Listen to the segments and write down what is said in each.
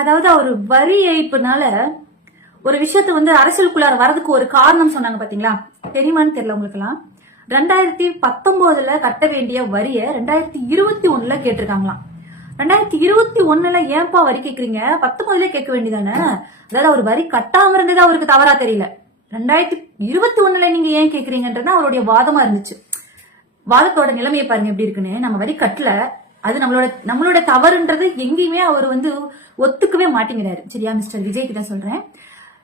அதாவது அவர் வரி ஏய்ப்புனால ஒரு விஷயத்த வந்து அரசியலுக்குள்ளார வரதுக்கு ஒரு காரணம் சொன்னாங்க பாத்தீங்களா? தெரியுமான்னு தெரியல உங்களுக்கு எல்லாம். 2019 கட்ட வேண்டிய வரிய 2021 கேட்டிருக்காங்களாம். 2021 ஏன்பா வரி கேக்குறீங்க? 19 கேட்க வேண்டியதானே? அதாவது அவர் வரி கட்டாம இருந்தது அவருக்கு தவறா தெரியல. 2021 நீங்க ஏன் கேக்குறீங்கன்றது அவருடைய வாதமா இருந்துச்சு. வாதத்தோட நிலைமையை பாருங்க எப்படி இருக்குன்னு. நம்ம வரி கட்டல, அது நம்மளோட தவறுன்றது எங்கேயுமே அவர் வந்து ஒத்துக்கவே மாட்டேங்கிறாரு. சரியா? மிஸ்டர் விஜய் கிட்ட சொல்றேன்,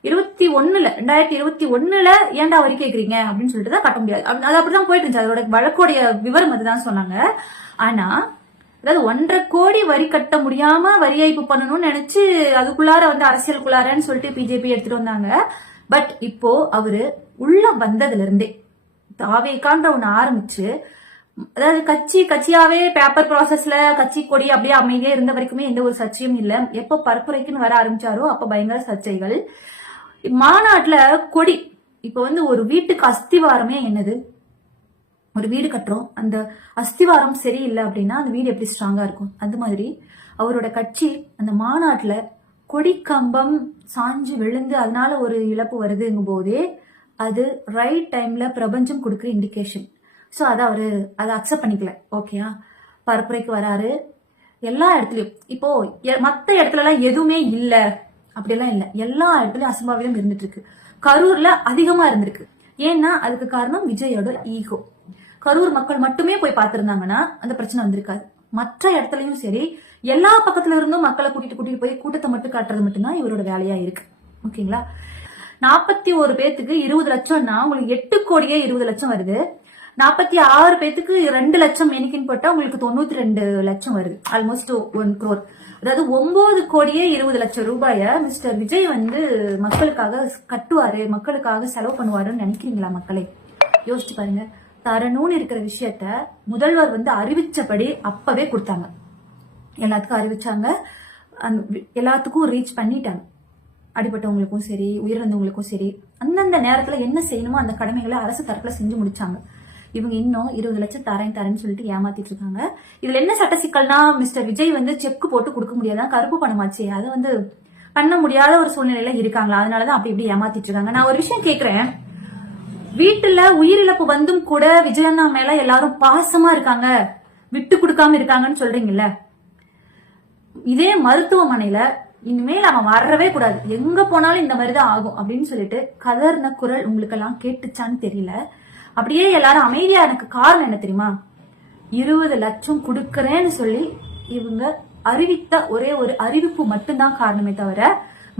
2021 ஏன்டா வரி கேக்குறீங்க அப்படின்னு சொல்லிட்டு தான் கட்ட முடியாது. அது அப்படிதான் போயிட்டு இருந்துச்சு. அதோட வழக்கோடைய விவரம் அதுதான் சொன்னாங்க. ஆனா அதாவது 1.5 கோடி வரி கட்ட முடியாம வரி ஏய்ப்பு பண்ணணும்னு நினைச்சு அதுக்குள்ளார வந்து அரசியலுக்குள்ளாரன்னு சொல்லிட்டு பிஜேபி எடுத்துட்டு வந்தாங்க. பட் இப்போ அவரு உள்ள வந்ததுல இருந்தே தாவேக்கான்ற ஒண்ணு ஆரம்பிச்சு, அதாவது கட்சியாவே பேப்பர் ப்ராசஸ்ல கட்சி கொடி அப்படியே அமைதியா இருந்த வரைக்குமே எந்த ஒரு சர்ச்சையும் இல்ல. எப்ப பரப்புரைக்குன்னு வர ஆரம்பிச்சாரோ அப்ப பயங்கர சர்ச்சைகள். மாநாட்டுல கொடி, இப்ப வந்து ஒரு வீட்டுக்கு அஸ்திவாரமே என்னது? ஒரு வீடு கட்டுறோம், அந்த அஸ்திவாரம் சரியில்லை அப்படின்னா அந்த வீடு எப்படி ஸ்ட்ராங்கா இருக்கும்? அது மாதிரி அவரோட கட்சி அந்த மாநாட்டுல கொடி கம்பம் சாஞ்சு விழுந்து அதனால ஒரு இழப்பு வருதுங்கும் போதே அது ரைட் டைம்ல பிரபஞ்சம் கொடுக்குற இண்டிகேஷன். ஸோ அதை அக்செப்ட் பண்ணிக்கல. ஓகேயா? பரப்புரைக்கு வராரு எல்லா இடத்துலயும். இப்போ மற்ற இடத்துல எல்லாம் எதுவுமே இல்ல அப்படியெல்லாம் இல்ல, எல்லா இடத்துலயும் அசம்பாவிதம் இருந்துட்டு இருக்கு. கரூர்ல அதிகமா இருந்திருக்கு. ஏன்னா அதுக்கு காரணம் விஜயோட ஈகோ. கரூர் மக்கள் மட்டுமே போய் பார்த்திருந்தாங்கன்னா அந்த பிரச்சனை வந்திருக்காது. மற்ற இடத்துலயும் சரி, எல்லா பக்கத்துல இருந்தும் மக்களை கூட்டிட்டு போய் கூட்டத்தை மட்டும் காட்டுறது மட்டும்தான் இவரோட வேலையா இருக்கு. ஓகேங்களா? 41 பேத்துக்கு 20 லட்சம்னா உங்களுக்கு 8 கோடியே 20 லட்சம் வருது. 46 பேத்துக்கு 2 லட்சம் எண்ணிக்கைன்னு போட்டா உங்களுக்கு 92 லட்சம் வருது. Almost 1 crore. அதாவது 9 கோடியே 20 லட்சம் ரூபாய மிஸ்டர் விஜய் வந்து மக்களுக்காக கட்டுவாரு, மக்களுக்காக செலவு பண்ணுவாருன்னு நினைக்கிறீங்களா? மக்களை யோசிச்சு பாருங்க. தரணும்னு இருக்கிற விஷயத்த முதல்வர் வந்து அறிவிச்சபடி அப்பவே கொடுத்தாங்க. எல்லாத்துக்கும் அறிவிச்சாங்க, எல்லாத்துக்கும் ரீச் பண்ணிட்டாங்க. அடிபட்டவங்களுக்கும் சரி, உயிரிழந்தவங்களுக்கும் சரி, அந்தந்த நேரத்துல என்ன செய்யணுமோ அந்த கடமைகளை அரசு தரப்புல செஞ்சு முடிச்சாங்க. இவங்க இன்னும் 20 லட்சம் தரேன்னு சொல்லிட்டு ஏமாத்திட்டு இருக்காங்க. இதுல என்ன சட்ட சிக்கல்னா, மிஸ்டர் விஜய் வந்து செக் போட்டு கொடுக்க முடியாதான், கருப்பு பணமாச்சு, அதை வந்து பண்ண முடியாத ஒரு சூழ்நிலையில இருக்காங்களா? அதனாலதான் அப்படி இப்படி ஏமாத்திட்டு இருக்காங்க. நான் ஒரு விஷயம் கேக்குறேன், வீட்டுல உயிரிழப்பு வந்தும் கூட விஜயண்ணா மேல எல்லாரும் பாசமா இருக்காங்க, விட்டு கொடுக்காம இருக்காங்கன்னு சொல்றீங்கல்ல, இதே மருத்துவமனையில இனிமேல் அவன் வரவே கூடாது, எங்க போனாலும் இந்த மாதிரிதான் ஆகும் அப்படின்னு சொல்லிட்டு கதர்ன குரல் உங்களுக்கு எல்லாம் கேட்டுச்சான்னு தெரியல. அப்படியே எல்லாரும் அமைதியா எனக்கு காரணம் என்ன தெரியுமா? 20 லட்சம் கொடுக்கறேன்னு சொல்லி இவங்க அறிவித்த ஒரே ஒரு அறிவிப்பு மட்டும்தான் காரணமே தவிர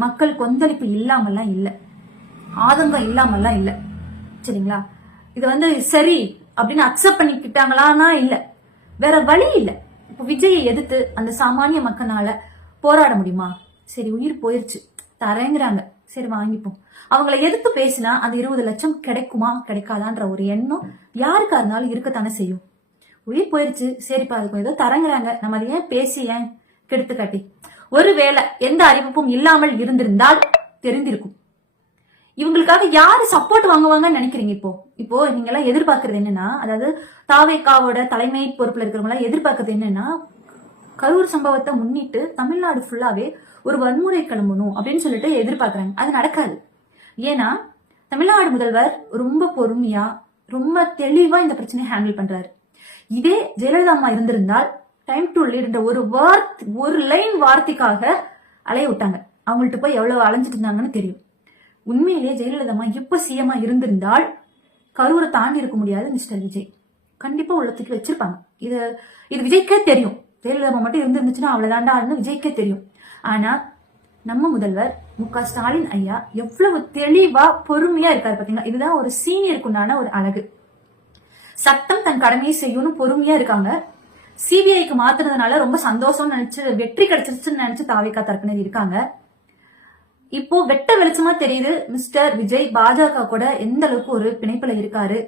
மக்கள் கொந்தளிப்பு இல்லாமல்லாம் இல்ல, ஆதங்கம் இல்லாமல்லாம் இல்ல. சரிங்களா? இது வந்து சரி அப்படின்னு அக்செப்ட் பண்ணிக்கிட்டாங்களான்னா இல்ல, வேற வழி இல்ல. இப்ப விஜயை எதிர்த்து அந்த சாமானிய மக்களால போராட முடியுமா? சரி, உயிர் போயிருச்சு, தரேங்கிறாங்க, சரி வாங்கிப்போம். அவங்களை எதிர்த்து பேசினா அந்த 20 லட்சம் கிடைக்குமா கிடைக்காதான்ற ஒரு எண்ணம் யாருக்கா இருந்தாலும் இருக்கத்தானே செய்யும். உயிர் போயிருச்சு, சரிப்பா அதுக்கும் ஏதோ தரங்குறாங்க, நம்ம அதை ஏன் பேசி ஏன் கெடுத்து காட்டி? ஒருவேளை எந்த அறிவிப்பும் இல்லாமல் இருந்திருந்தால் தெரிந்திருக்கும். இவங்களுக்காக யாரு சப்போர்ட் வாங்குவாங்கன்னு நினைக்கிறீங்க? இப்போ நீங்க எல்லாம் எதிர்பார்க்கறது என்னன்னா, அதாவது தாவேக்காவோட தலைமை பொறுப்புல இருக்கிறவங்க எல்லாம் எதிர்பார்க்கறது என்னன்னா, கரூர் சம்பவத்தை முன்னிட்டு தமிழ்நாடு ஃபுல்லாவே ஒரு வன்முறை கிளம்பணும் அப்படின்னு சொல்லிட்டு எதிர்பார்க்கறாங்க. அது நடக்காது. ஏன்னா தமிழ்நாடு முதல்வர் ரொம்ப பொறுமையா ரொம்ப தெளிவா இந்த பிரச்சனையை ஹேண்டில் பண்றாரு. இதே ஜெயலலிதா அம்மா இருந்திருந்தால் டைம் டு லீட் ஒரு லைன் வார்த்தைக்காக அலைய விட்டாங்க. அவங்கள்ட்ட போய் எவ்வளவு அலைஞ்சிட்டு இருந்தாங்கன்னு தெரியும். உண்மையிலேயே ஜெயலலிதா அம்மா இப்ப சிஎம்மா இருந்திருந்தால் கரூரை தாண்டி இருக்க முடியாது மிஸ்டர் விஜய். கண்டிப்பா உள்ளத்துக்கு வச்சிருப்பாங்க. இது விஜய்க்கே தெரியும். ஜெயலலிதா அம்மா மட்டும் இருந்துருந்துச்சுன்னா அவ்வளவுதாண்டான்னு விஜய்க்கே தெரியும். ஆனா நம்ம முதல்வர் மு.க. ஸ்டாலின் ஐயா எவ்வளவு தெளிவா பொறுமையா இருக்காரு பாத்தீங்களா? இதுதான் ஒரு சீனியருக்குண்டான ஒரு அழகு. சட்டம் தன் கடமையை செய்யணும், பொறுமையா இருக்காங்க. சிபிஐக்கு மாத்துறதுனால ரொம்ப சந்தோஷம் நினைச்சு, வெற்றி கிடைச்சிருச்சுன்னு நினைச்சு தாவேக்கா தரப்பினர் இருக்காங்க. இப்போ வெட்ட வெளிச்சமா தெரியுது மிஸ்டர் விஜய் பாஜக கூட எந்த அளவுக்கு ஒரு பிணைப்புல இருக்காரு,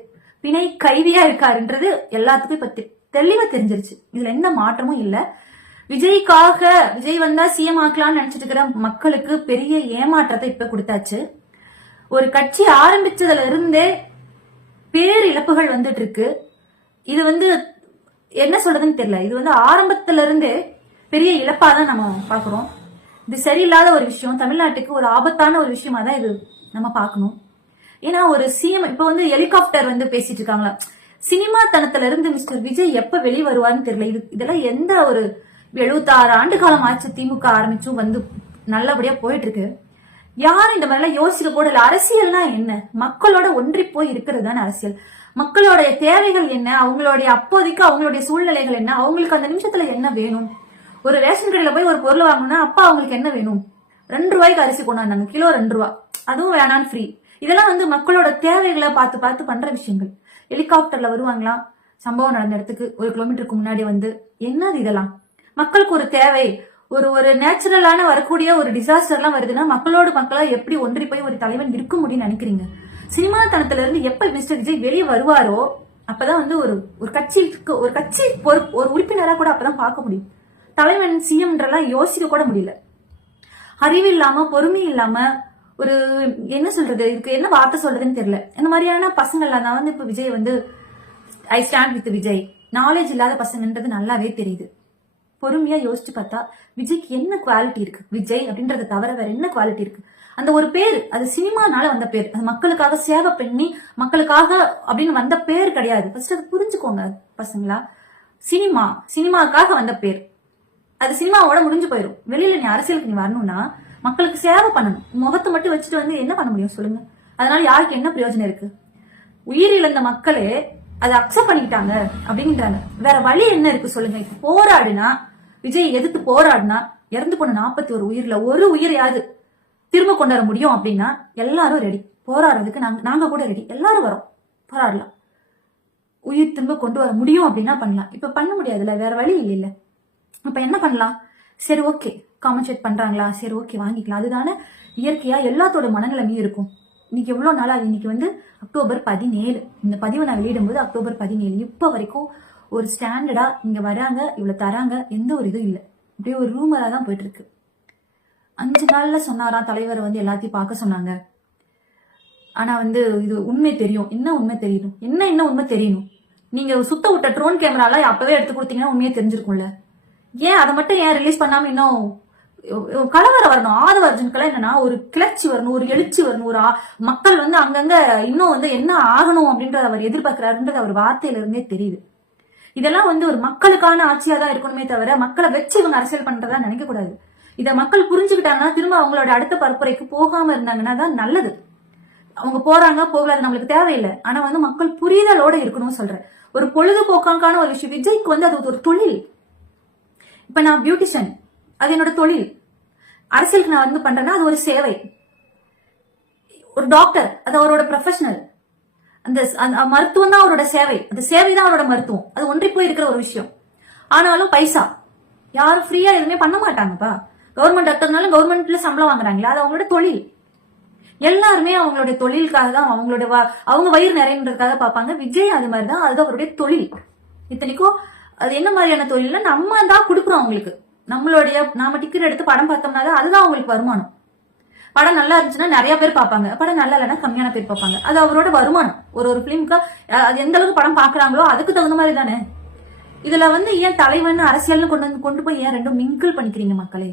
பிணை கைதியா இருக்காருன்றது எல்லாத்துக்கும் இப்ப தெளிவா தெரிஞ்சிருச்சு. இதுல எந்த மாற்றமும் இல்ல. விஜய் வந்தா சிஎம் ஆக்கலாம்னு நினைச்சிட்டு இருக்கிற மக்களுக்கு பெரிய ஏமாற்றத்தை இப்ப கொடுத்தாச்சு. ஒரு கட்சி ஆரம்பிச்சதுல இருந்தே பேர் இழப்புகள் வந்துட்டு இருக்கு. இது வந்து என்ன சொல்றதுன்னு தெரியல. இது வந்து ஆரம்பத்துல இருந்தே பெரிய இழப்பாதான் நம்ம பாக்குறோம். இது சரியில்லாத ஒரு விஷயம், தமிழ்நாட்டுக்கு ஒரு ஆபத்தான ஒரு விஷயமா தான் இது நம்ம பார்க்கணும். ஏன்னா ஒரு சிஎம் இப்ப வந்து ஹெலிகாப்டர் வந்து பேசிட்டு இருக்காங்களா, சினிமா தனத்துல இருந்து மிஸ்டர் விஜய் எப்ப வெளியே வருவார்னு தெரியல. இதெல்லாம் எந்த ஒரு 76 ஆண்டு காலம் ஆச்சு திமுக ஆரம்பிச்சும் வந்து நல்லபடியா போயிட்டு இருக்கு. யாரும் இந்த மாதிரிலாம் யோசிக்க கூட இல்ல. அரசியல்னா என்ன? மக்களோட ஒன்றி போய் இருக்கிறது தானே அரசியல். மக்களுடைய தேவைகள் என்ன, அவங்களுடைய அப்போதைக்கு அவங்களுடைய சூழ்நிலைகள் என்ன, அவங்களுக்கு அந்த நிமிஷத்துல என்ன வேணும். ஒரு ரேஷன் கடையில போய் ஒரு பொருள் வாங்கணும்னா அப்பா அவங்களுக்கு என்ன வேணும், 2 ரூபாய்க்கு அரிசி கொண்டாந்தாங்க, கிலோ 2 ரூபா, அதுவும் வேணான்னு ஃப்ரீ. இதெல்லாம் வந்து மக்களோட தேவைகளை பார்த்து பார்த்து பண்ற விஷயங்கள். ஹெலிகாப்டர்ல வருவாங்களாம் சம்பவம் நடந்த இடத்துக்கு 1 கிலோமீட்டருக்கு முன்னாடி வந்து. என்னது இதெல்லாம்? மக்களுக்கு ஒரு தேவை, ஒரு நேச்சுரலான வரக்கூடிய ஒரு டிசாஸ்டர் எல்லாம் வருதுன்னா மக்களோடு மக்களா எப்படி ஒன்றி போய் ஒரு தலைவன் இருக்க முடியும்னு நினைக்கிறீங்க? சினிமா தனத்துல இருந்து எப்ப மிஸ்டர் விஜய் வெளியே வருவாரோ அப்பதான் வந்து ஒரு கட்சிக்கு ஒரு கட்சி ஒரு உறுப்பினரா கூட அப்பதான் பார்க்க முடியும். தலைவன் சிஎம்ன்றலாம் யோசிக்க கூட முடியல. அறிவு இல்லாம பொறுமை இல்லாம ஒரு என்ன சொல்றது, இதுக்கு என்ன வார்த்தை சொல்றதுன்னு தெரியல. இந்த மாதிரியான பசங்கள்லாம் தான் வந்து இப்ப விஜய் வந்து I stand with Vijay. Knowledge இல்லாத பசங்கன்றது நல்லாவே தெரியுது. பொறுமையா யோசிச்சு பார்த்தா விஜய்க்கு என்ன குவாலிட்டி இருக்கு, விஜய் அப்படின்றத தவிர வேற என்ன குவாலிட்டி இருக்கு? அந்த ஒரு பேரு, அது சினிமானால வந்த பேர், அது மக்களுக்காக சேவை பண்ணி மக்களுக்காக அப்படின்னு வந்த பேர் கிடையாது. ஃபர்ஸ்ட் அது புரிஞ்சுக்கோங்க பசங்களா. சினிமாக்காக வந்த பேர், அது சினிமாவோட முடிஞ்சு போயிடும். வெளியில நீ அரசியலுக்கு நீ வரணும்னா மக்களுக்கு சேவை பண்ணணும். முகத்தை மட்டும் வச்சுட்டு வந்து என்ன பண்ண முடியும் சொல்லுங்க? அதனால யாருக்கு என்ன பிரயோஜனம் இருக்கு? உயிரிழந்த மக்களே அதை அக்செப்ட் பண்ணிக்கிட்டாங்க அப்படின்றாங்க. வேற வழி என்ன இருக்கு சொல்லுங்க? இப்ப போராடுனா, விஜய் எதிர்த்து போராடுனா, இறந்து போன 41 உயிர்ல ஒரு உயிரையாவது திரும்ப கொண்டு வர முடியும் அப்படின்னா எல்லாரும் ரெடி போராடுறதுக்கு. நாங்க கூட ரெடி, எல்லாரும் வரோம், போராடலாம். உயிர் திரும்ப கொண்டு வர முடியும் அப்படின்னா பண்ணலாம். இப்ப பண்ண முடியாதுல்ல, வேற வழி இல்ல. இப்ப என்ன பண்ணலாம்? சரி ஓகே, காம்பன்சேட் பண்றாங்களா, சரி ஓகே வாங்கிக்கலாம். அதுதானே இயற்கையா எல்லாத்தோட மனநிலைமையும் இருக்கும். இன்னைக்கு எவ்வளவு நாள் ஆகுது? இன்னைக்கு வந்து அக்டோபர் 17. இந்த பதிவை நான் வெளியிடும் போது அக்டோபர் 17. இப்ப வரைக்கும் ஒரு ஸ்டாண்டர்டா இங்க வராங்க, இவ்வளவு தராங்க, எந்த ஒரு இதுவும் இல்லை. அப்படியே ஒரு ரூமரா தான் போயிட்டு இருக்கு. 5 நாள்ல சொன்னாராம் தலைவர் வந்து எல்லாத்தையும் பார்க்க சொன்னாங்க. ஆனா வந்து இது உண்மை தெரியும். என்ன உண்மை தெரியணும்? என்ன உண்மை தெரியணும்? நீங்க சுத்த விட்ட ட்ரோன் கேமராலாம் அப்பவே எடுத்து கொடுத்தீங்கன்னா உண்மையே தெரிஞ்சிருக்கும்ல. ஏன் அதை மட்டும் ஏன் ரிலீஸ் பண்ணாம இன்னும் கலவரம் வரணும்? ஆதவ அர்ஜுனுக்கெல்லாம் என்னன்னா ஒரு கிளர்ச்சி வரணும், ஒரு எழுச்சி வரணும், ஒரு மக்கள் வந்து அங்கங்க இன்னும் வந்து என்ன ஆகணும் அப்படின்றத அவர் எதிர்பார்க்கிறாருன்றது அவர் வார்த்தையில இருந்தே தெரியுது. இதெல்லாம் வந்து ஒரு மக்களுக்கான ஆட்சியா தான் இருக்கணுமே தவிர மக்களை வச்சு இவங்க அரசியல் பண்றதா நினைக்க கூடாது. இதை மக்கள் புரிஞ்சுக்கிட்டாங்கன்னா திரும்ப அவங்களோட அடுத்த பரப்புரைக்கு போகாம இருந்தாங்கன்னா தான் நல்லது. அவங்க போறாங்க போகல, அது நம்மளுக்கு தேவையில்லை. ஆனா வந்து மக்கள் புரிதலோட இருக்கணும்னு சொல்றேன். ஒரு பொழுதுபோக்கான ஒரு விஷயம். விஜய்க்கு வந்து அது ஒரு தொழில். இப்ப நான் பியூட்டிஷியன், அது என்னோட தொழில். அரசியலுக்கு நான் வந்து பண்றேன்னா அது ஒரு சேவை. ஒரு டாக்டர், அது அவரோட ப்ரொஃபஷனல். அந்த மருத்துவம் தான் அவரோட சேவை, அந்த சேவை தான் அவரோட மருத்துவம். அது ஒன்றி போய் இருக்கிற ஒரு விஷயம். ஆனாலும் பைசா யாரும் ஃப்ரீயா எதுவுமே பண்ண மாட்டாங்கப்பா. கவர்மெண்ட் டாக்டர்னாலும் கவர்மெண்ட்ல சம்பளம் வாங்குறாங்களா, அது அவங்களோட தொழில். எல்லாருமே அவங்களுடைய தொழிலுக்காக தான், அவங்களோட அவங்க வயிறு நிறையன்றதுக்காக பார்ப்பாங்க. விஜய் அது மாதிரிதான், அது அவருடைய தொழில். இத்தனைக்கும் அது என்ன மாதிரியான தொழில்னா நம்ம தான் கொடுக்குறோம் அவங்களுக்கு. நம்மளுடைய நாம டிக்கெட் எடுத்து படம் பார்த்தோம்னா தான் அதுதான் அவங்களுக்கு வருமானம். படம் நல்லா இருந்துச்சுன்னா நிறைய பேர் பார்ப்பாங்க, படம் நல்லா இல்லைன்னா கம்மியான பேர் பார்ப்பாங்க. அது அவரோட வருமானம். ஒரு பிலிம்க்கு அது எந்த அளவுக்கு படம் பாக்குறாங்களோ அதுக்கு தகுந்த மாதிரி தானே. இதுல வந்து ஏன் தலைவன் அரசியல்னு கொண்டு போய் ஏன் ரெண்டும் மிங்கிள் பண்ணிக்கிறீங்க? மக்களே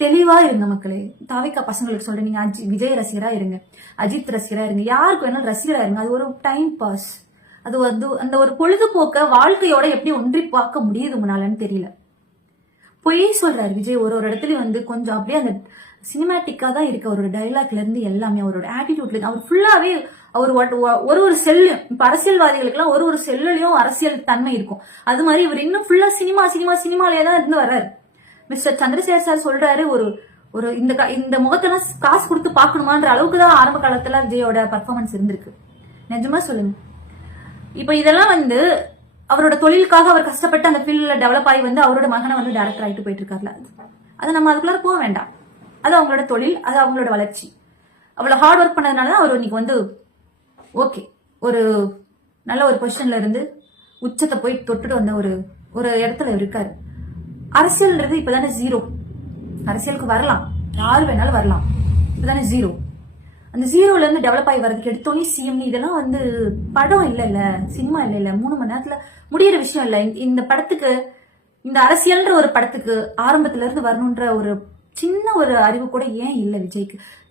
தெளிவா இருங்க மக்களே. தாவிக்கா பசங்களுக்கு சொல்றேன், நீங்க விஜய் ரசிகரா இருங்க, அஜித் ரசிகரா இருங்க, யாருக்கு வேணாலும் ரசிகரா இருங்க. அது ஒரு டைம் பாஸ். அது வந்து அந்த ஒரு பொழுதுபோக்க வாழ்க்கையோட எப்படி ஒன்றி பார்க்க முடியுது உங்களாலன்னு தெரியல. பொய் சொல்றாரு விஜய். ஒரு இடத்துல வந்து கொஞ்சம் அப்படியே அந்த சினிமேட்டிக்கா தான் இருக்கு அவரோட டைலாக்ல இருந்து எல்லாமே, அவரோட ஆட்டிடியூட்ல இருந்து. அவர் ஃபுல்லாவே அவர் ஒரு செல்லும், இப்ப அரசியல்வாதிகளுக்கு எல்லாம் ஒரு செல்லுலயும் அரசியல் தன்மை இருக்கும். அது மாதிரி இவர் இன்னும் ஃபுல்லா சினிமாலேயே தான் இருந்து வர்றாரு. மிஸ்டர் சந்திரசேகர் சார் சொல்றாரு, ஒரு இந்த முகத்தெல்லாம் காசு கொடுத்து பாக்கணுமான்ற அளவுக்கு தான் ஆரம்ப காலத்துல விஜயோட பர்ஃபார்மன்ஸ் இருந்திருக்கு. நிஜமா சொல்லுங்க. இப்ப இதெல்லாம் வந்து அவரோட தொழிலுக்காக அவர் கஷ்டப்பட்டு அந்த ஃபீல்ட்ல டெவலப் ஆகி வந்து அவரோட மகனை வந்து டைரக்டர் ஆகிட்டு போயிட்டு இருக்காருல, அது நம்ம அதுக்குள்ள போக வேண்டாம். அது அவங்களோட தொழில், அது அவங்களோட வளர்ச்சி. அவ்வளவு ஹார்ட் ஒர்க் பண்ணதுனாலதான் அவர் இன்னைக்கு வந்து ஓகே ஒரு நல்ல ஒரு பொசிஷன்ல இருந்து உச்சத்தை போய் தொட்டுட்டு வந்த ஒரு இடத்துல இருக்காரு. அரசியல்ன்றது இப்பதானே ஜீரோ. அரசியலுக்கு வரலாம், யாரு வேணாலும் வரலாம். இப்பதானே ஜீரோ. அந்த ஜீரோல இருந்து டெவலப் ஆகி வரதுக்கு எடுத்தோன்னே சிஎம் இதெல்லாம் வந்து படம் இல்ல, சினிமா இல்ல 3 மணி நேரத்துல முடியிற விஷயம் இல்ல. இந்த படத்துக்கு இந்த அரசியல்ன்ற ஒரு படத்துக்கு ஆரம்பத்துல இருந்து வரணும்ன்ற ஒரு சின்ன ஒரு அறிவு கூட ஏன் இல்ல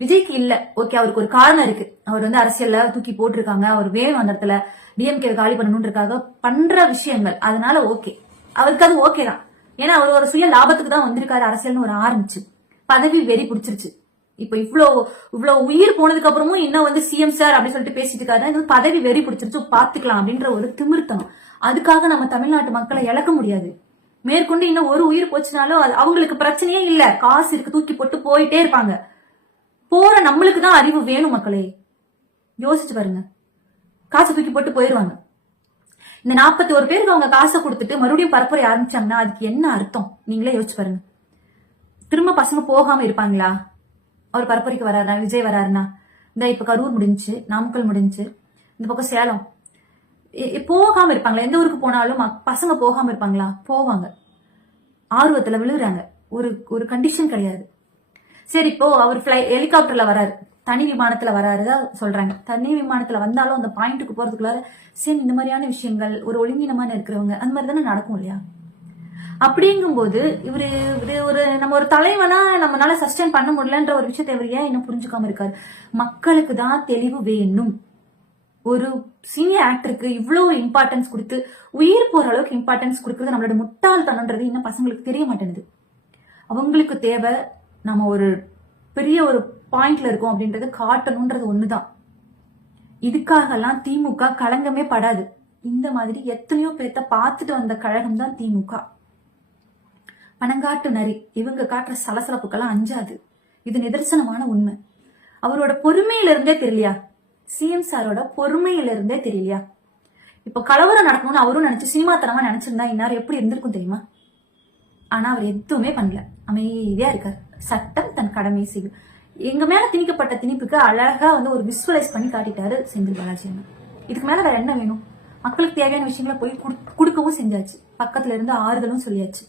விஜய்க்கு இல்ல. ஓகே, அவருக்கு ஒரு காரணம் இருக்கு. அவர் வந்து அரசியல்ல தூக்கி போட்டிருக்காங்க, அவர் வேணும் அந்த இடத்துல டிஎம்கே காலி பண்ணணும்ன்றக்காக பண்ற விஷயங்கள், அதனால ஓகே, அவருக்கு அது ஓகே தான். ஏன்னா அவர் ஒரு சுய லாபத்துக்கு தான் வந்திருக்காரு அரசியல்னு ஒரு ஆரம்பிச்சு, பதவி வெறி பிடிச்சிருச்சு. இப்ப இவ்வளவு உயிர் போனதுக்கு அப்புறமும் இன்னும் வந்து சிஎம் சார் அப்படின்னு சொல்லிட்டு பேசிட்டு இருக்காரு. பதவி வெறி பிடிச்சிருச்சு, பாத்துக்கலாம் அப்படின்ற ஒரு திமிர்த்தனம். அதுக்காக நம்ம தமிழ்நாட்டு மக்களை இழக்க முடியாது. மேற்கொண்டு இன்னும் ஒரு உயிர் போச்சுனாலும் அவங்களுக்கு பிரச்சனையே இல்ல, காசு இருக்கு, தூக்கி போட்டு போயிட்டே இருப்பாங்க. போற நம்மளுக்கு தான் அறிவு வேணும் மக்களே, யோசிச்சு பாருங்க. காசை தூக்கி போட்டு போயிருவாங்க. இந்த 41 பேருக்கு அவங்க காசை கொடுத்துட்டு மறுபடியும் பரப்புரை ஆரம்பிச்சாங்கன்னா அதுக்கு என்ன அர்த்தம்? நீங்களே யோசிச்சு பாருங்க. திரும்ப பசங்க போகாம இருப்பாங்களா? அவர் பரப்புரைக்கு வராருனா, விஜய் வராருனா? இந்த இப்ப கரூர் முடிஞ்சு, நாமக்கல் முடிஞ்சு, இந்த பக்கம் சேலம், போகாம இருப்பாங்களா? எந்த ஊருக்கு போனாலும் பசங்க போகாம இருப்பாங்களா? போவாங்க. ஆர்வத்துல விழுறாங்க. ஒரு கண்டிஷன் கிடையாது. சரி, இப்போ அவர் ஹெலிகாப்டர்ல வராரு, தனி விமானத்துல வராருதான் சொல்றாங்க. தனி விமானத்துல வந்தாலும் அந்த பாயிண்ட்டுக்கு போறதுக்குள்ளார சரி இந்த மாதிரியான விஷயங்கள், ஒரு ஒழுங்கினமான இருக்கிறவங்க அந்த மாதிரி தானே நடக்கும் இல்லையா? அப்படிங்கும்போது இவரு நம்ம ஒரு தலைவனா நம்மளால சஸ்டைன் பண்ண முடியலன்ற ஒரு விஷயத்தை இவர் ஏன் இன்னும் புரிஞ்சுக்காம இருக்காரு? மக்களுக்கு தான் தெளிவு வேணும். ஒரு சீனியர் ஆக்டருக்கு இவ்வளவு இம்பார்ட்டன்ஸ் கொடுத்து உயிர் போற அளவுக்கு இம்பார்ட்டன்ஸ் கொடுக்கறது நம்மளோட முட்டாள்தனம்ன்றது இன்னும் பசங்களுக்கு தெரிய மாட்டேங்குது. அவங்களுக்கு தேவை நம்ம ஒரு பெரிய ஒரு பாயிண்ட்ல இருக்கோம் அப்படின்றது காட்டணும்ன்றது ஒண்ணுதான். இதுக்காகலாம் திமுக களங்கமே படாது. இந்த மாதிரி எத்தனையோ பேர்த்த பார்த்துட்டு வந்த கழகம் தான் திமுக. பணங்காட்டு நரி இவங்க காட்டுற சலசலப்புக்கெல்லாம் அஞ்சாது. இது நிதர்சனமான உண்மை. அவரோட பொறுமையில இருந்தே தெரியலையா? சிஎம் சாரோட பொறுமையில இருந்தே தெரியலையா? இப்ப கலவரம் நடக்கணும்னு அவரும் நினைச்சு சினிமாத்தனமா நினைச்சிருந்தா இன்னாரும் எப்படி இருந்திருக்கும் தெரியுமா? ஆனா அவர் எதுவுமே பண்ணல, அமைதியா இருக்காரு. சட்டம் தன் கடமை செய்யும். எங்க மேல திணிக்கப்பட்ட திணிப்புக்கு அழகா வந்து ஒரு விசுவலைஸ் பண்ணி காட்டிட்டாரு செந்தில் பாலாஜி. இதுக்கு மேல வேற என்ன வேணும்? மக்களுக்கு தேவையான விஷயங்களை போய் கொடுக்கவும் செஞ்சாச்சு, பக்கத்துல இருந்து ஆறுதலும் சொல்லியாச்சு.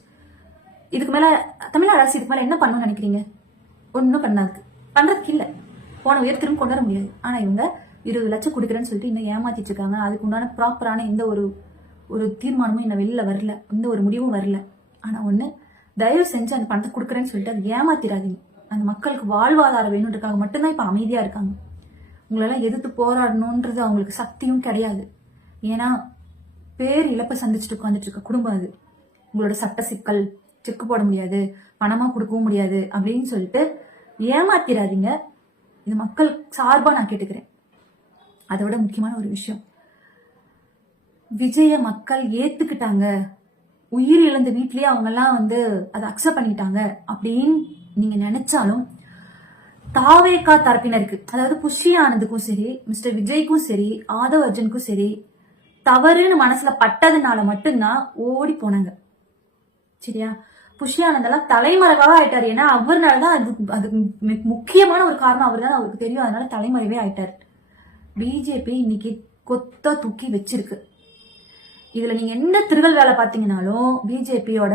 இதுக்கு மேல தமிழ்நாடு அரசு இதுக்கு மேல என்ன பண்ணணும்னு நினைக்கிறீங்க? ஒன்னும் பண்றதுக்கு இல்ல. போன உயர் திரும்ப கொண்டு வர முடியாது. ஆனா இவங்க 20 லட்சம் கொடுக்குறேன்னு சொல்லிட்டு இன்னும் ஏமாத்திட்டு இருக்காங்க. அதுக்கு உண்டான ப்ராப்பரான எந்த ஒரு தீர்மானமும் இன்னும் வெளியில வரல, எந்த ஒரு முடிவும் வரல. ஆனா ஒண்ணு, தயவு செஞ்சு அந்த பணத்தை கொடுக்குறேன்னு சொல்லிட்டு அது ஏமாத்திராதீங்க. அந்த மக்களுக்கு வாழ்வாதாரம் வேணுன்றதுக்காக மட்டும்தான் இப்ப அமைதியா இருக்காங்க. உங்களெல்லாம் எதிர்த்து போராடணும்ன்றது அவங்களுக்கு சக்தியும் கிடையாது. ஏன்னா பேர் இழப்பை சந்திச்சுட்டு உட்காந்துட்டு இருக்க குடும்பம் அது. உங்களோட சட்ட சிக்கல், செக்கு போட முடியாது, பணமா கொடுக்கவும் முடியாது அப்படின்னு சொல்லிட்டு ஏமாத்திராதீங்க. இது மக்கள் சார்பா நான் கேட்டுக்கிறேன். அதை விட முக்கியமான ஒரு விஷயம், விஜய மக்கள் ஏத்துக்கிட்டாங்க, உயிர் இழந்த வீட்லயே அவங்க எல்லாம் வந்து அதை அக்செப்ட் பண்ணிட்டாங்க அப்படின்னு நீங்க நினைச்சாலும் தாவேகா தரப்பினருக்கு, அதாவது புஷி ஆனந்துக்கும் சரி, மிஸ்டர் விஜய்க்கும் சரி, ஆதவ் அர்ஜுனுக்கும் சரி, தவறுன்னு மனசுல பட்டதுனால மட்டும்தான் ஓடி போனாங்க. சரியா? புஷி ஆனந்தெல்லாம் தலைமறைவாக ஆயிட்டாரு. ஏன்னா அவர்னாலதான் அது முக்கியமான ஒரு காரணம் அவர் தான், அவருக்கு தெரியும். அதனால தலைமறைவே ஆயிட்டாரு. பிஜேபி இன்னைக்கு கொத்தா தூக்கி வச்சிருக்கு. இதுல நீங்க எந்த திருகல் வேலை பாத்தீங்கன்னாலும் பிஜேபியோட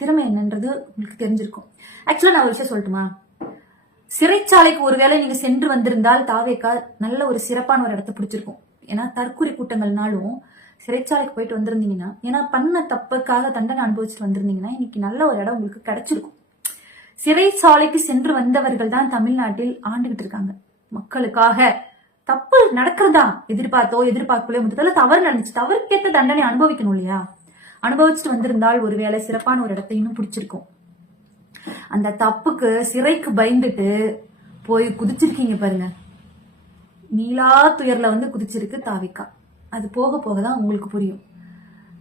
திறமை என்னன்றது உங்களுக்கு தெரிஞ்சிருக்கும். ஆக்சுவலா நான் ஒரு விஷயம் சொல்லட்டுமா? சிறைச்சாலைக்கு ஒருவேளை நீங்க சென்று வந்திருந்தால் தாவேக்கா நல்ல ஒரு சிறப்பான ஒரு இடத்தை பிடிச்சிருக்கும். ஏன்னா தற்கொலை கூட்டங்கள்னாலும் சிறைச்சாலைக்கு போயிட்டு வந்திருந்தீங்கன்னா, ஏன்னா பண்ண தப்புக்காக தண்டனை அனுபவிச்சுட்டு வந்திருந்தீங்கன்னா இன்னைக்கு நல்ல ஒரு இடம் உங்களுக்கு கிடைச்சிருக்கும். சிறைச்சாலைக்கு சென்று வந்தவர்கள் தான் தமிழ்நாட்டில் ஆண்டுகிட்டு இருக்காங்க மக்களுக்காக. தப்பு நடக்கிறதா எதிர்பார்க்கலையோ முதல்ல தவறு நடந்துச்சு, தவறுக்கேற்ற தண்டனை அனுபவிக்கணும் இல்லையா? அனுபவிச்சுட்டு வந்திருந்தால் ஒருவேளை சிறப்பான ஒரு இடத்தை இன்னும் பிடிச்சிருக்கும். அந்த தப்புக்கு சிறைக்கு பயந்துட்டு போய் குதிச்சிருக்கீங்க பாருங்க. நீலா துயர்ல வந்து குதிச்சிருக்கு தாவேக்கா. அது போக போகதான் உங்களுக்கு புரியும்.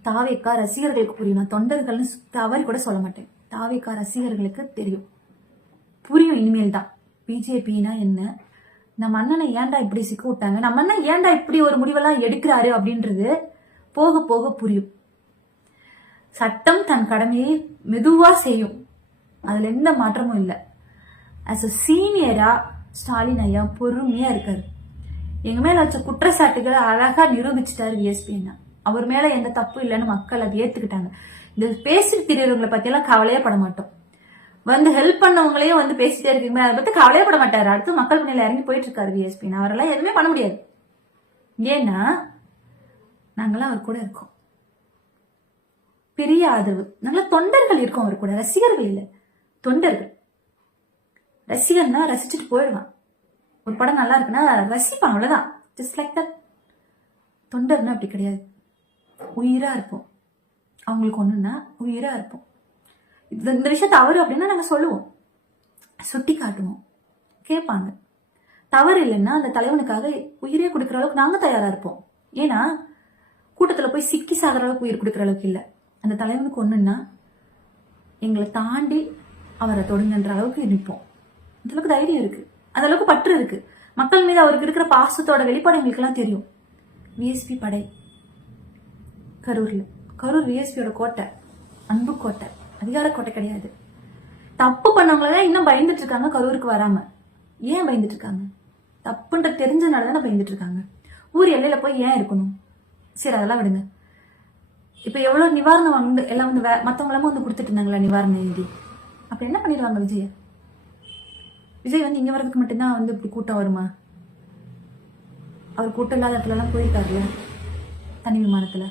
தாவேக்கா ரசிகர்களுக்கு புரியும். நான் தொண்டர்கள்னு தவறு கூட சொல்ல மாட்டேன். தாவேக்கா ரசிகர்களுக்கு தெரியும், புரியும் இனிமேல் தான். பிஜேபினா என்ன, நம்ம அண்ணனை ஏன்டா இப்படி சிக்க விட்டாங்க, நம்ம அண்ணன் ஏன்டா இப்படி ஒரு முடிவெல்லாம் எடுக்கிறாரு அப்படின்றது போக போக புரியும். சட்டம் தன் கடமையை மெதுவா செய்யும், அதுல எந்த மாற்றமும் இல்லை. ஆஸ் அ சீனியரா ஸ்டாலின் ஐயா பொறுமையா இருக்காரு. எங்க மேல வச்ச குற்றச்சாட்டுகளை அழகா நிரூபிச்சுட்டாரு விஎஸ்பி அண்ணா. அவர் மேல எந்த தப்பு இல்லைன்னு மக்கள் அதை ஏத்துக்கிட்டாங்க. இந்த பேசிட்டு திரியறவங்களை பத்தி எல்லாம் கவலையே பட மாட்டோம். வந்து ஹெல்ப் பண்ணவங்களையும் வந்து பேசிட்டே இருக்கீங்க, அதை பத்தி கவலையப்பட மாட்டாரு. அடுத்து மக்கள் முன்னில இறங்கி போயிட்டு இருக்காரு விஎஸ்பி. அவரெல்லாம் எதுவுமே பண்ண முடியாது. ஏன்னா நாங்கெல்லாம் அவர் கூட இருக்கோம். பெரிய ஆதரவு. நல்ல தொண்டர்கள் இருக்கும் அவர் கூட, ரசிகர்கள் இல்ல, தொண்டர்கள். ரசிகர்னா ரசிச்சுட்டு போயிடுவான். ஒரு படம் நல்லா இருக்குன்னா ரசிப்பான், அவ்வளவுதான். Just like that. தொண்டர்னா அப்படி கிடையாது. உயிரா இருப்போம். அவங்களுக்கு ஒண்ணுன்னா உயிரா இருப்போம். இந்த விஷயம் தவறு அப்படின்னா நாங்க சொல்லுவோம், சுட்டி காட்டுவோம், கேட்பாங்க. தவறு இல்லைன்னா அந்த தலைவனுக்காக உயிரே கொடுக்குற அளவுக்கு நாங்க தயாரா இருப்போம். ஏன்னா கூட்டத்துல போய் சிக்கி சாகிற அளவுக்கு உயிர் கொடுக்குற அளவுக்கு இல்லை. அந்த தலைவனுக்கு ஒண்ணுன்னா எங்களை தாண்டி அவரை தொடுங்கன்ற அளவுக்கு நிற்போம். அந்த அளவுக்கு தைரியம் இருக்கு, அந்த அளவுக்கு பற்று இருக்கு. மக்கள் மீது அவருக்கு இருக்கிற பாசத்தோட வெளிப்பாடு எங்களுக்கு எல்லாம் தெரியும். விஎஸ்பி படை கரூர் விஎஸ்பியோட கோட்டை, அன்பு கோட்டை, அதிகார கோட்டை கிடையாது. தப்பு பண்ணவங்களதான் இன்னும் பயந்துட்டு இருக்காங்க கரூருக்கு வராம. ஏன் பயந்துட்டு இருக்காங்க? தப்புன்ற தெரிஞ்சனால தானே பயந்துட்டு இருக்காங்க. ஊர் எல்லையில போய் ஏன் இருக்கணும்? சரி, அதெல்லாம் விடுங்க. இப்ப எவ்வளவு நிவாரணம் வந்து எல்லாம் வந்து மத்தவங்களும் வந்து கொடுத்துட்டு இருந்தாங்களா நிவாரண நிதி? அப்ப என்ன பண்ணிடுவாங்க விஜய் வந்து இங்க வர்றதுக்கு மட்டும்தான் வந்து இப்படி கூட்டம் வருமா? அவர் கூட்டம் இல்லாத இடத்துல எல்லாம் போயிருக்காருல்ல, தனி விமானத்துல.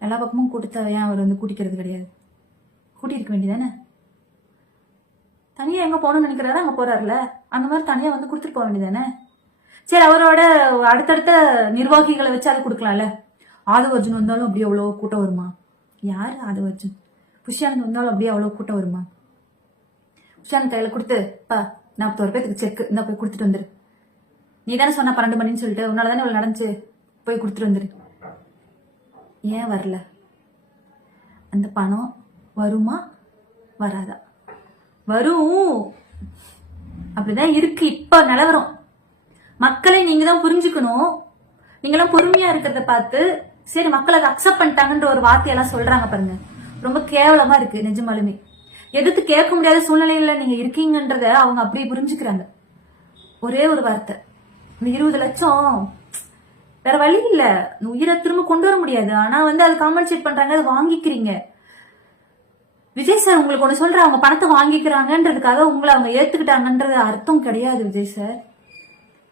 எல்லா பக்கமும் கூட்டத்தை ஏன் அவர் வந்து கூட்டிக்கிறது கிடையாது? கூட்டியிருக்க வேண்டியதானே? தனியா எங்க போகணும்னு நினைக்கிறாரு அங்க போறாருல, அந்த மாதிரி தனியா வந்து கொடுத்துட்டு போக வேண்டியதானே? சரி, அவரோட அடுத்தடுத்த நிர்வாகிகளை வச்சு அதை கொடுக்கலாம்ல. ஆதவ அர்ஜுன் வந்தாலும் அப்படியே அவ்வளவு கூட்டம் வருமா? யாரு ஆதவ அர்ஜுன்? புஷ்யானந்த் வந்தாலும் அப்படியே அவ்வளவு கூட்டம் வருமா? புஷ்யானந்த் கையில கொடுத்து 41 பேருக்கு செக் இந்த போய் கொடுத்துட்டு வந்துரு. நீ தானே சொன்ன 12 மணின்னு சொல்லிட்டு, உன்னாலதானே இவ்வளவு நடந்துச்சு, போய் கொடுத்துட்டு வந்துரு. ஏன் வரல? அந்த பணம் வருமா வராதா? வரும். அப்படிதான் இருக்கு இப்ப நிலவரம். மக்களை நீங்க தான் புரிஞ்சுக்கணும். நீங்களாம் பொறுமையா இருக்கிறத பார்த்து சரி மக்களை அக்செப்ட் பண்ணிட்டாங்கன்ற ஒரு வார்த்தையெல்லாம் சொல்றாங்க பாருங்க, ரொம்ப கேவலமா இருக்கு நிஜமாலுமே. எதிர்த்து கேட்க முடியாத சூழ்நிலையில நீங்க இருக்கீங்கன்றத அவங்க அப்படியே புரிஞ்சுக்கிறாங்க. ஒரே ஒரு வார்த்தை, இந்த 20 லட்சம் வேற வழி இல்ல, உயிரை திரும்ப கொண்டு வர முடியாது. ஆனா வந்து அது காம்பன்சேட் பண்றாங்க, அதை வாங்கிக்கிறீங்க. விஜய் சார் உங்களுக்கு ஒண்ணு சொல்ற, அவங்க பணத்தை வாங்கிக்கிறாங்கன்றதுக்காக உங்களை அவங்க ஏத்துக்கிட்டாங்கன்றது அர்த்தம் கிடையாது விஜய் சார்.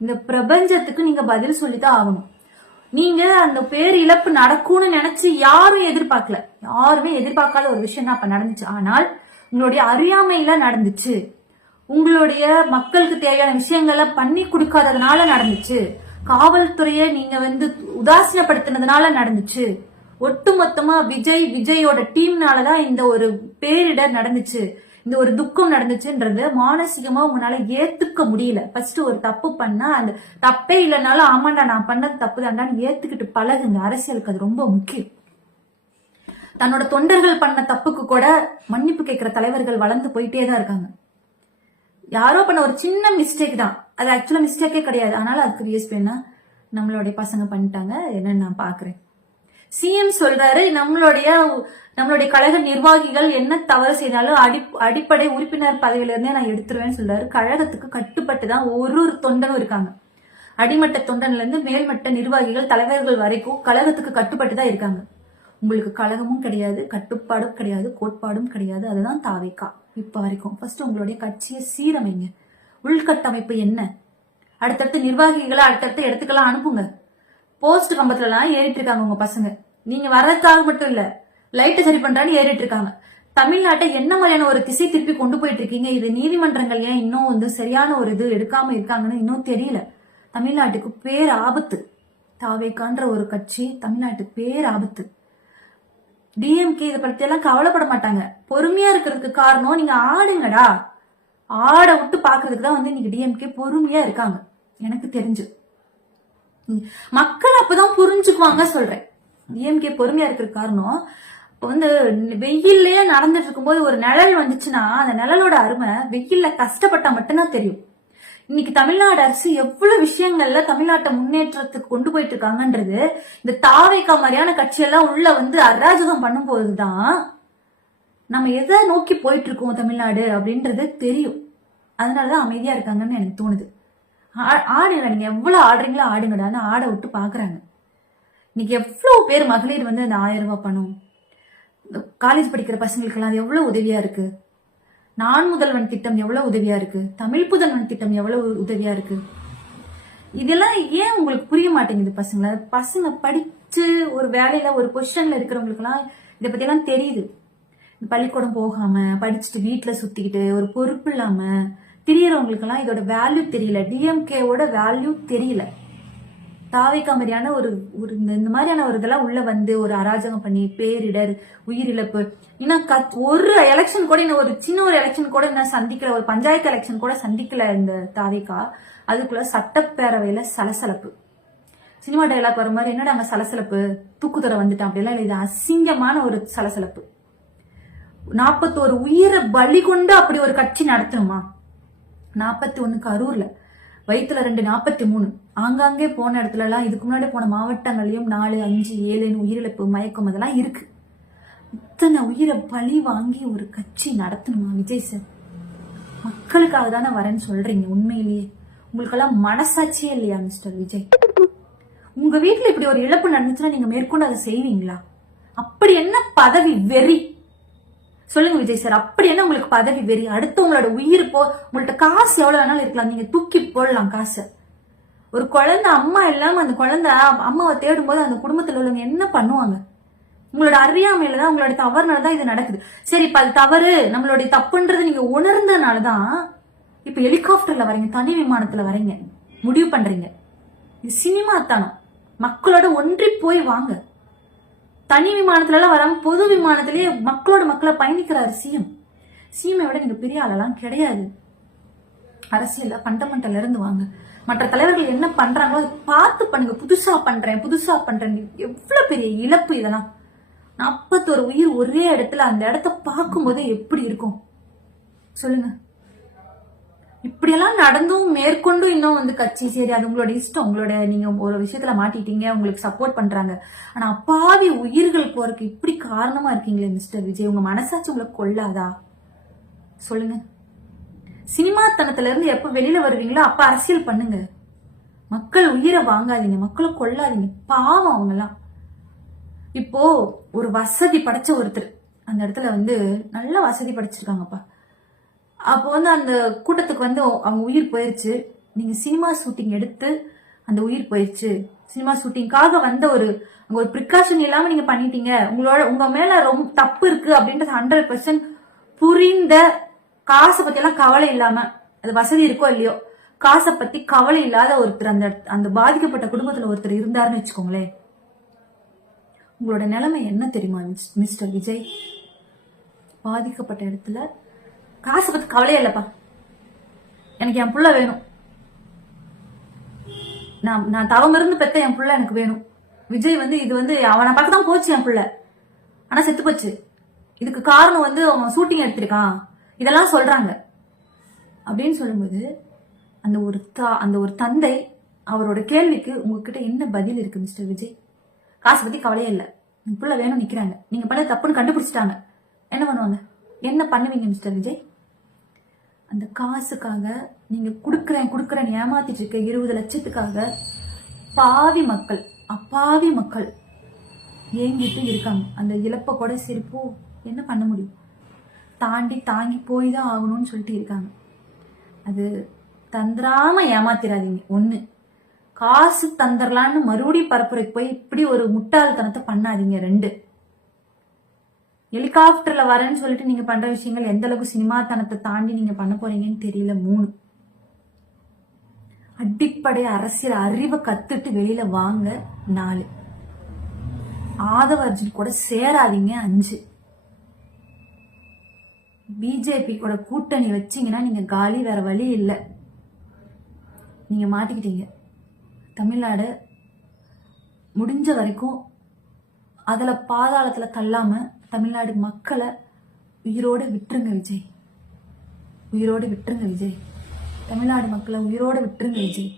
இந்த பிரபஞ்சத்துக்கு நீங்க பதில் சொல்லிதான் ஆகணும். நீங்க அந்த பேர் இழப்பு நடக்கும்னு நினைச்சு யாரும் எதிர்பார்க்கல, யாருமே எதிர்பார்க்காத ஒரு விஷயம் தான் அப்ப நடந்துச்சு. ஆனால் உங்களுடைய அறியாமையில நடந்துச்சு, உங்களுடைய மக்களுக்கு தேவையான விஷயங்களை பண்ணி கொடுக்காததுனால நடந்துச்சு, காவல்துறையை நீங்க வந்து உதாசீனப்படுத்தினதுனால நடந்துச்சு, ஒட்டுமொத்தமா விஜயோட டீம்னாலதான் இந்த ஒரு பேரிடர் நடந்துச்சு, இந்த ஒரு துக்கம் நடந்துச்சுன்றது மானசீகமா உங்களால ஏத்துக்க முடியல. ஃபர்ஸ்ட் ஒரு தப்பு பண்ணா அந்த தப்பே இல்லைனாலும் ஆமாண்டா நான் பண்ணது தப்பு தாண்டான்னு ஏத்துக்கிட்டு பழகுங்க. அரசியலுக்கு அது ரொம்ப முக்கியம். தன்னோட தொண்டர்கள் பண்ண தப்புக்கு கூட மன்னிப்பு கேட்கிற தலைவர்கள் வளர்ந்து போயிட்டே தான் இருக்காங்க. யாரோ பண்ண ஒரு சின்ன மிஸ்டேக் தான், அது ஆக்சுவலா மிஸ்டேக்கே கிடையாது. ஆனாலும் அதுக்கு விஎஸ்பின்னா நம்மளுடைய பசங்க பண்ணிட்டாங்க என்னன்னு நான் பாக்குறேன். சிஎம் சொல்றாரு நம்மளுடைய கழக நிர்வாகிகள் என்ன தவறு செய்தாலும் அடிப்படை உறுப்பினர் பதவியில இருந்தே நான் எடுத்துருவேன்னு சொல்றாரு. கழகத்துக்கு கட்டுப்பட்டு தான் ஒரு தொண்டனும் இருக்காங்க. அடிமட்ட தொண்டன்ல இருந்து மேல்மட்ட நிர்வாகிகள் தலைவர்கள் வரைக்கும் கழகத்துக்கு கட்டுப்பட்டு தான் இருக்காங்க. உங்களுக்கு கழகமும் கிடையாது, கட்டுப்பாடும் கிடையாது, கோட்பாடும் கிடையாது. அதுதான் தாவேகா இப்ப வரைக்கும். ஃபர்ஸ்ட் உங்களுடைய கட்சியை சீரமைங்க. உள்கட்டமைப்பு என்ன? அடுத்தடுத்து நிர்வாகிகளை அடுத்தடுத்த இடத்துக்கெல்லாம் அனுப்புங்க. போஸ்ட் கம்பத்துல எல்லாம் ஏறிட்டு இருக்காங்க உங்க பசங்க. நீங்க வர்றதுக்காக மட்டும் இல்ல, லைட்டை சரி பண்றான்னு ஏறிட்டு இருக்காங்க. தமிழ்நாட்டை என்ன மாதிரியான ஒரு திசை திருப்பி கொண்டு போயிட்டு இருக்கீங்க? இது நீதிமன்றங்கள் ஏன் இன்னும் வந்து சரியான ஒரு இது எடுக்காம இருக்காங்கன்னு இன்னும் தெரியல. தமிழ்நாட்டுக்கு பேர் ஆபத்து. தாவேகான்ற ஒரு கட்சி தமிழ்நாட்டுக்கு பேர் ஆபத்து. டிஎம்கே இதை பத்தி எல்லாம் கவலைப்பட மாட்டாங்க. பொறுமையா இருக்கிறதுக்கு காரணம் நீங்க ஆடுங்கடா, ஆட விட்டு பாக்குறதுக்கு தான் வந்து இன்னைக்கு டிஎம்கே பொறுமையா இருக்காங்க. எனக்கு தெரிஞ்சு மக்கள் அப்பதான் புரிஞ்சுக்குவாங்க சொல்றேன். டிஎம்கே பொறுமையா இருக்கிற காரணம், இப்போ வந்து வெயிலே நடந்துட்டு இருக்கும்போது ஒரு நிழல் வந்துச்சுன்னா அந்த நிழலோட அருமை வெயில்ல கஷ்டப்பட்டா மட்டும்தான் தெரியும். இன்னைக்கு தமிழ்நாடு அரசு எவ்வளவு விஷயங்கள்ல தமிழ்நாட்டை முன்னேற்றத்துக்கு கொண்டு போயிட்டு இருக்காங்கன்றது இந்த தாவேகா மாதிரியான கட்சியெல்லாம் உள்ள வந்து அராஜகம் பண்ணும் போதுதான் நம்ம எதை நோக்கி போயிட்டு இருக்கோம் தமிழ்நாடு அப்படின்றது தெரியும். அதனாலதான் அமைதியா இருக்காங்கன்னு எனக்கு தோணுது. ஆடுங்க, நீங்க எவ்வளவு ஆடுறீங்களோ ஆடுங்கடான்னு ஆட விட்டு பாக்குறாங்க. இன்னைக்கு எவ்வளவு பேர் மகளிர் வந்து அந்த 1000 ரூபாய் பணம், காலேஜ் படிக்கிற பசங்களுக்கு எல்லாம் அது எவ்வளவு உதவியா இருக்கு. நான் முதல்வன் திட்டம் எவ்வளவு உதவியா இருக்கு. தமிழ் புதல்வன் திட்டம் எவ்வளவு உதவியா இருக்கு. இதெல்லாம் ஏன் உங்களுக்கு புரிய மாட்டேங்குது? பசங்க படிச்சு ஒரு வேலையில ஒரு பொசிஷன்ல இருக்கிறவங்களுக்கு எல்லாம் இதை பத்தியெல்லாம் தெரியுது. பள்ளிக்கூடம் போகாம படிச்சுட்டு வீட்டுல சுத்திக்கிட்டு ஒரு பொறுப்பு இல்லாம திரியறவங்களுக்கு எல்லாம் இதோட வேல்யூ தெரியல. டிஎம்கேவோட வேல்யூ தெரியல. தாவேக்கா மாதிரியான ஒரு இந்த மாதிரியான ஒரு இதெல்லாம் உள்ள வந்து ஒரு அராஜகம் பண்ணி பேரிடர், உயிரிழப்பு, இன்னும் ஒரு எலெக்ஷன் கூட, இன்னும் ஒரு சின்ன ஒரு எலெக்ஷன் கூட இன்னும் சந்திக்கல, ஒரு பஞ்சாயத்து எலெக்ஷன் கூட சந்திக்கல இந்த தாவேக்கா. அதுக்குள்ள சட்டப்பேரவையில சலசலப்பு. சினிமா டைலாக் வர மாதிரி, என்னடா அங்க சலசலப்பு, தூக்குத்துறை வந்துட்டான் அப்படிலாம். இது அசிங்கமான ஒரு சலசலப்பு. 41 உயிரை பலி கொண்டு அப்படி ஒரு கட்சி நடத்தணுமா? 41 கரூர்ல, வயிற்றுல 2 43, ஆங்காங்கே போன இடத்துல எல்லாம் இதுக்கு முன்னாடி போன மாவட்டங்களையும் 4 5 7 உயிரிழப்பு, மயக்கம் அதெல்லாம் இருக்கு. இத்தனை உயிரை பலி வாங்கி ஒரு கட்சி நடத்தணுமா விஜய் சார்? மக்களுக்காக தானே வரேன்னு சொல்றீங்க. உண்மையிலேயே உங்களுக்கெல்லாம் மனசாட்சியே இல்லையா மிஸ்டர் விஜய்? உங்க வீட்டுல இப்படி ஒரு இழப்பு நடந்துச்சுன்னா நீங்க மேற்கொண்டு அதை செய்வீங்களா? அப்படி என்ன பதவி வெறி சொல்லுங்க விஜய் சார். அப்படி என்ன உங்களுக்கு பதவி வெறி? அடுத்து உங்களோட உயிர் உங்கள்ட்ட காசு எவ்வளவு வேணாலும் இருக்கலாம், நீங்க தூக்கி போடலாம் காசு. ஒரு குழந்தை அம்மா இல்லாம அந்த குழந்தை அம்மாவை தேடும் போது அந்த குடும்பத்துல உள்ளவங்க என்ன பண்ணுவாங்க? உங்களோட அறியாமையிலதான், உங்களோட தவறுனாலதான் இது நடக்குது. சரி, இப்ப அது தவறு, நம்மளுடைய தப்புன்றது நீங்க உணர்ந்தனாலதான் இப்ப ஹெலிகாப்டர்ல வரீங்க, தனி விமானத்துல வரீங்க, முடிவு பண்றீங்க. இது சினிமா தானம். மக்களோட ஒன்றி போய் வாங்க. தனி விமானத்துல எல்லாம் வராம பொது விமானத்திலேயே மக்களோட மக்களை பயணிக்கிறாரு சிஎம். சிஎம் விட நீங்க பெரிய ஆளெல்லாம் கிடையாது. அரசியல்ல பண்டமண்டல இருந்து வாங்க. மற்ற தலைவர்கள் என்ன பண்றாங்களோ பார்த்து பண்ணுங்க. புதுசா பண்றேன். எவ்வளவு பெரிய இழப்பு இதெல்லாம். 41 உயிர் ஒரே இடத்துல, அந்த இடத்த பார்க்கும் போதே எப்படி இருக்கும் சொல்லுங்க? இப்படியெல்லாம் நடந்தும் மேற்கொண்டும் இன்னும் வந்து கட்சி, சரி அது உங்களோட இஷ்டம், உங்களோட நீங்க ஒரு விஷயத்துல மாட்டிட்டீங்க, உங்களுக்கு சப்போர்ட் பண்றாங்க. ஆனா அப்பாவி உயிர்கள் போறதுக்கு இப்படி காரணமா இருக்கீங்களே மிஸ்டர் விஜய், உங்க மனசாட்சி உங்களுக்கு கொள்ளாதா சொல்லுங்க? சினிமாத்தனத்துல இருந்து எப்ப வெளியில வருவீங்களோ அப்ப அரசியல் பண்ணுங்க. மக்கள் உயிரை வாங்காதீங்க, மக்களை கொள்ளாதீங்க. பாவம் அவங்க எல்லாம். இப்போ ஒரு வசதி படைச்ச ஒருத்தர் அந்த இடத்துல வந்து நல்ல வசதி படைச்சிருக்காங்கப்பா. அப்போ வந்து அந்த கூட்டத்துக்கு வந்து அவங்க உயிர் போயிருச்சு. நீங்க சினிமா ஷூட்டிங் எடுத்து அந்த உயிர் போயிருச்சு. சினிமா ஷூட்டிங்காக வந்த ஒரு ப்ரிகாஷன் இல்லாம நீங்க பண்ணிட்டீங்க. உங்க மேல ரொம்ப தப்பு இருக்கு அப்படின்றது 100% புரிந்த, காசை பத்தி எல்லாம் கவலை இல்லாம, அது வசதி இருக்கோ இல்லையோ, காசை பத்தி கவலை இல்லாத ஒருத்தர் அந்த பாதிக்கப்பட்ட குடும்பத்துல ஒருத்தர் இருந்தாருன்னு வச்சுக்கோங்களேன், உங்களோட நிலைமை என்ன தெரியுமா மிஸ்டர் விஜய்? பாதிக்கப்பட்ட இடத்துல காசை பத்தி கவலையே இல்லப்பா, எனக்கு என் புள்ள வேணும், நான் தவம் இருந்து பெத்த என் புள்ள எனக்கு வேணும். விஜய் வந்து இது வந்து அவனை பார்க்கதான் போச்சு என் புள்ள, ஆனா செத்து போச்சு. இதுக்கு காரணம் வந்து அவன் ஷூட்டிங் எடுத்திருக்கான், இதெல்லாம் சொல்றாங்க அப்படின்னு சொல்லும்போது அந்த ஒரு தந்தை அவரோட கேள்விக்கு உங்ககிட்ட என்ன பதில் இருக்கு மிஸ்டர் விஜய்? காசை பத்தி கவலையே இல்லை, என் புள்ள வேணும் நிக்கிறாங்க, நீங்க பண்ண தப்புன்னு கண்டுபிடிச்சிட்டாங்க, என்ன பண்ணுவாங்க? என்ன பண்ணுவீங்க மிஸ்டர் விஜய்? அந்த காசுக்காக நீங்க குடுக்கறேன் ஏமாத்திட்டு இருக்க 20 லட்சத்துக்காக அப்பாவி மக்கள் ஏங்கிட்டு இருக்காங்க. அந்த இழப்ப கூட சிரிப்போ என்ன பண்ண முடியும், தாங்கி போய் தான் ஆகணும்னு சொல்லிட்டு இருக்காங்க. அது தந்திராம ஏமாத்திராதீங்க. 1, காசு தந்துடலான்னு மறுபடியும் பரப்புரைக்கு போய் இப்படி ஒரு முட்டாள்தனத்தை பண்ணாதீங்க. 2, ஹெலிகாப்டர்ல வரேன்னு சொல்லிட்டு நீங்க பண்ற விஷயங்கள் எந்த அளவுக்கு சினிமாத்தனத்தை தாண்டி நீங்க பண்ண போறீங்கன்னு தெரியல. 3, அடிப்படை அரசியல் அறிவை கத்துட்டு வெளியில வாங்க. 4, ஆதவ அர்ஜுன் கூட சேராதீங்க. 5, பிஜேபி கூட கூட்டணி வச்சீங்கன்னா நீங்க காலி, வேற வழி இல்லை, நீங்க மாட்டிக்கிட்டீங்க. தமிழ்நாடு முடிஞ்ச வரைக்கும் அதுல பாதாளத்துல தள்ளாம தமிழ்நாடு மக்களை உயிரோடு விட்டுருங்க விஜய். தமிழ்நாடு மக்களை உயிரோடு விட்டுருங்க விஜய்.